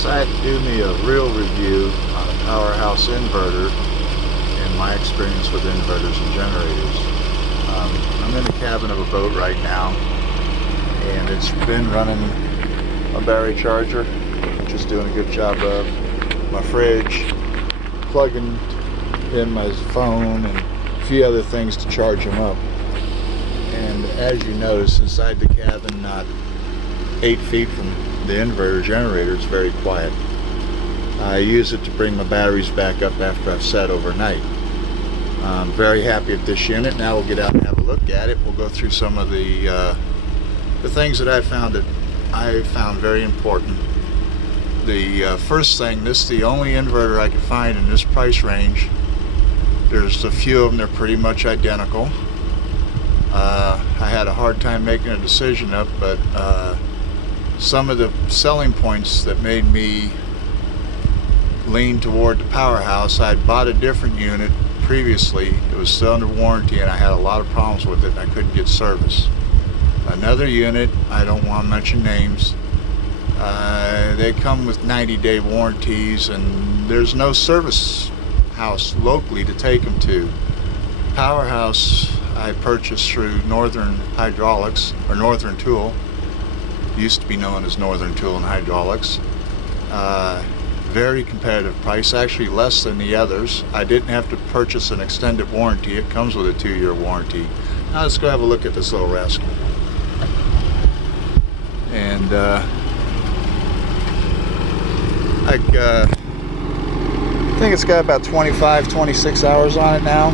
decided to do me a real review on a PowerHorse inverter and my experience with inverters and generators. I'm in the cabin of a boat right now, and it's been running a battery charger, which is doing a good job of my fridge, plugging in my phone and a few other things to charge them up. And as you notice, inside the cabin, not 8 feet from the inverter generator, it's very quiet. I use it to bring my batteries back up after I've sat overnight. I'm very happy with this unit. Now we'll get out and have a look at it. We'll go through some of the things that I found very important. The first thing, this is the only inverter I could find in this price range. There's a few of them, they're pretty much identical. I had a hard time making a decision up, but some of the selling points that made me lean toward the PowerHorse, I'd bought a different unit previously. It was still under warranty, and I had a lot of problems with it, and I couldn't get service. Another unit, I don't want to mention names, they come with 90-day warranties, and there's no service house locally to take them to. PowerHorse I purchased through Northern Hydraulics, or Northern Tool, used to be known as Northern Tool and Hydraulics. Very competitive price, actually less than the others. I didn't have to purchase an extended warranty. It comes with a 2-year warranty. Now let's go have a look at this little rascal. And I think it's got about 25-26 hours on it now.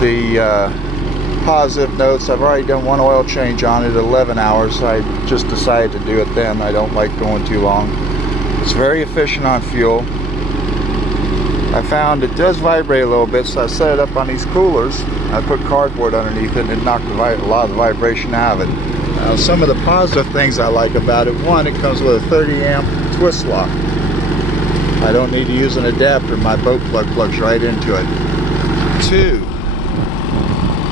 The positive notes, I've already done one oil change on it at 11 hours. I just decided to do it then. I don't like going too long. It's very efficient on fuel. I found it does vibrate a little bit, so I set it up on these coolers. I put cardboard underneath it, and it knocked a lot of the vibration out of it. Now, some of the positive things I like about it: one, it comes with a 30 amp twist lock. I don't need to use an adapter. My boat plug plugs right into it. 2,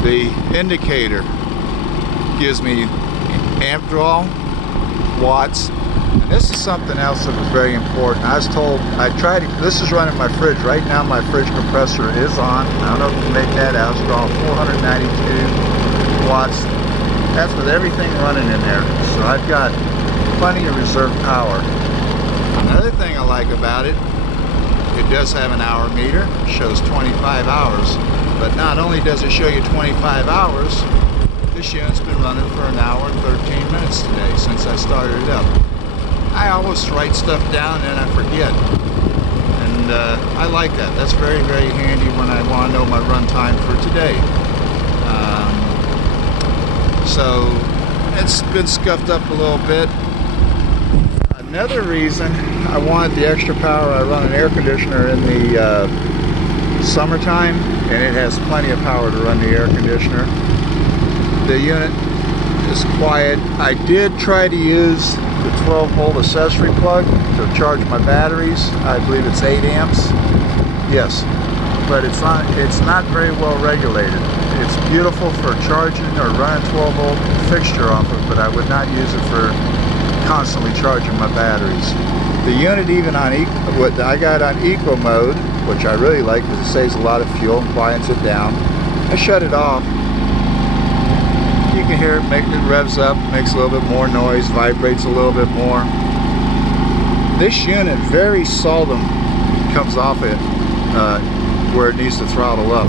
the indicator gives me amp draw, watts, and this is something else that was very important. I was told, this is running my fridge. Right now my fridge compressor is on. I don't know if you can make that out. It's drawing 492 watts. That's with everything running in there. So I've got plenty of reserve power. Another thing I like about it, it does have an hour meter. It shows 25 hours. But not only does it show you 25 hours, this unit's been running for an hour and 13 minutes today since I started it up. I always write stuff down and I forget. And I like that. That's very, very handy when I want to know my run time for today. So it's been scuffed up a little bit. Another reason I wanted the extra power, I run an air conditioner in the summertime, and it has plenty of power to run the air conditioner. The unit is quiet. I did try to use the 12-volt accessory plug to charge my batteries. I believe it's 8 amps. Yes, but it's not very well regulated. It's beautiful for charging or running 12-volt fixture off of, but I would not use it for constantly charging my batteries. The unit, even on what I got on eco mode, which I really like because it saves a lot of fuel and quiets it down. I shut it off. You can hear it revs up, makes a little bit more noise, vibrates a little bit more. This unit very seldom comes off it where it needs to throttle up.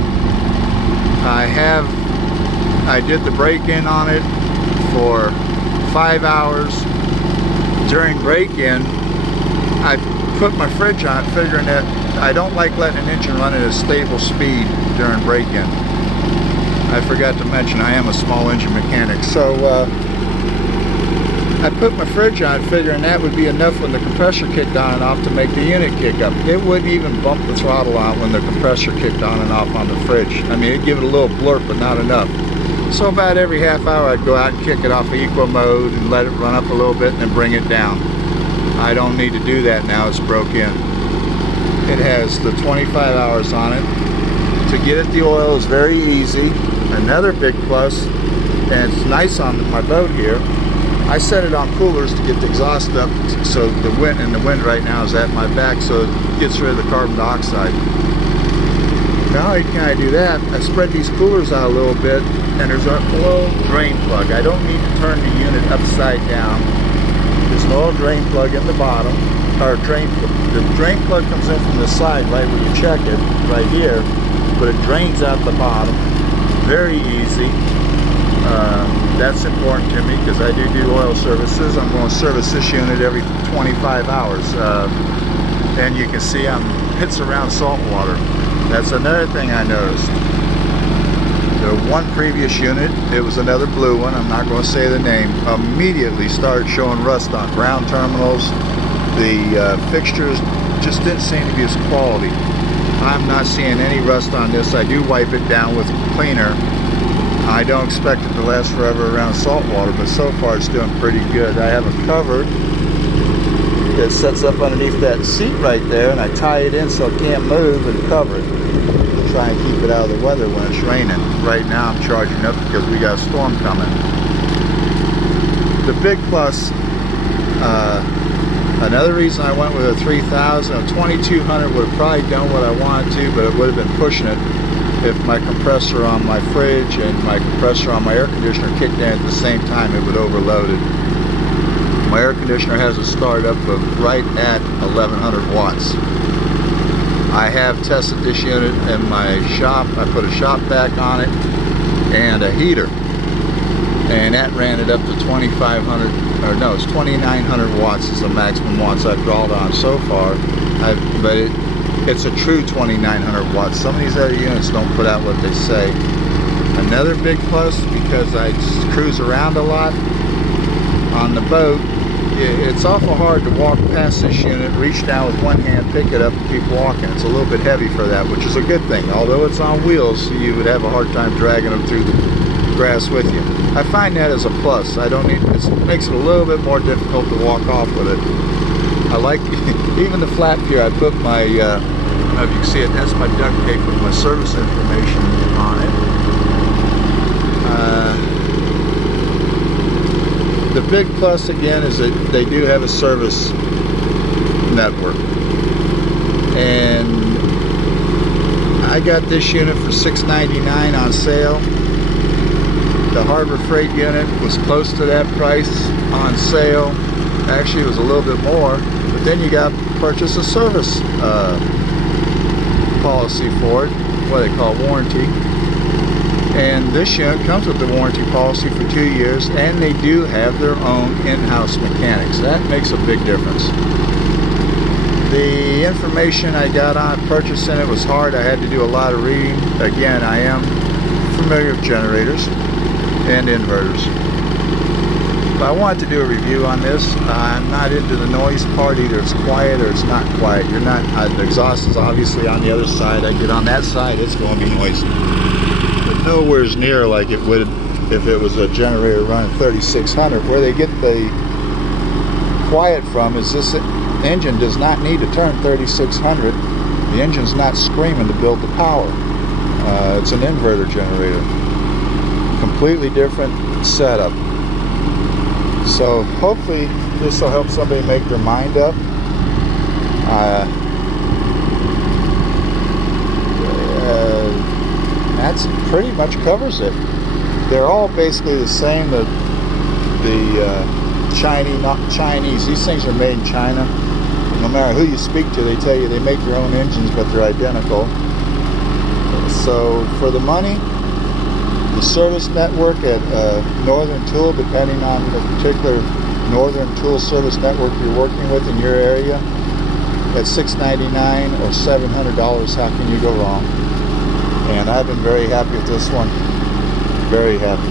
I did the break-in on it for 5 hours. During break-in, I put my fridge on, figuring that I don't like letting an engine run at a stable speed during break-in. I forgot to mention I am a small engine mechanic, so I put my fridge on, figuring that would be enough when the compressor kicked on and off to make the unit kick up. It wouldn't even bump the throttle on when the compressor kicked on and off on the fridge. I mean, it'd give it a little blurp, but not enough. So about every half hour I'd go out and kick it off of eco mode and let it run up a little bit and then bring it down. I don't need to do that now, it's broke in. It has the 25 hours on it. To get at the oil is very easy. Another big plus, and it's nice on my boat here, I set it on coolers to get the exhaust up, so the wind right now is at my back, so it gets rid of the carbon dioxide. Now I kind of do that. I spread these coolers out a little bit, and there's a little drain plug. I don't need to turn the unit upside down. There's an oil drain plug in the bottom, or the drain plug comes in from the side right where you check it, right here, but it drains out the bottom. Very easy. That's important to me because I do oil services. I'm going to service this unit every 25 hours. And you can see it's around salt water. That's another thing I noticed. The one previous unit, it was another blue one, I'm not going to say the name, immediately started showing rust on ground terminals. The fixtures just didn't seem to be as quality. I'm not seeing any rust on this. I do wipe it down with cleaner. I don't expect it to last forever around salt water, but so far it's doing pretty good. I have a cover that sets up underneath that seat right there, and I tie it in so it can't move and cover it. Try and keep it out of the weather when it's raining. Right now I'm charging up because we got a storm coming. The big plus, another reason I went with a 3000, a 2200 would have probably done what I wanted to, but it would have been pushing it if my compressor on my fridge and my compressor on my air conditioner kicked in at the same time. It would overload it. My air conditioner has a start up of right at 1100 watts. I have tested this unit in my shop. I put a shop vac on it and a heater, and that ran it up to 2500, or no, it's 2900 watts is the maximum watts I've drawn on so far. But it's a true 2900 watts. Some of these other units don't put out what they say. Another big plus, because I cruise around a lot on the boat, it's awful hard to walk past this unit, reach down with one hand, pick it up, and keep walking. It's a little bit heavy for that, which is a good thing. Although it's on wheels, you would have a hard time dragging them through the grass with you. I find that as a plus. I don't need, it makes it a little bit more difficult to walk off with it. I like, even the flap here, I put my, I don't know if you can see it, that's my duct tape with my service information on it. The big plus again is that they do have a service network. And I got this unit for $6.99 on sale. The Harbor Freight unit was close to that price on sale. Actually, it was a little bit more, but then you got to purchase a service policy for it, what they call warranty. And this unit comes with the warranty policy for 2 years, and they do have their own in-house mechanics. That makes a big difference. The information I got on purchasing it was hard. I had to do a lot of reading. Again, I am familiar with generators and inverters. But I wanted to do a review on this. I'm not into the noise part. Either it's quiet or it's not quiet. You're not, the exhaust is obviously on the other side. I get on that side, it's going to be noisy. But nowhere near like it would if it was a generator running 3600. Where they get the quiet from is this engine does not need to turn 3600. The engine's not screaming to build the power. It's an inverter generator. Completely different setup. So hopefully this will help somebody make their mind up. That's pretty much covers it. They're all basically the same. The Chinese, not Chinese. These things are made in China. No matter who you speak to, they tell you they make their own engines, but they're identical. So for the money, the service network at Northern Tool, depending on the particular Northern Tool service network you're working with in your area, at $6.99 or $700, how can you go wrong? And I've been very happy with this one. Very happy.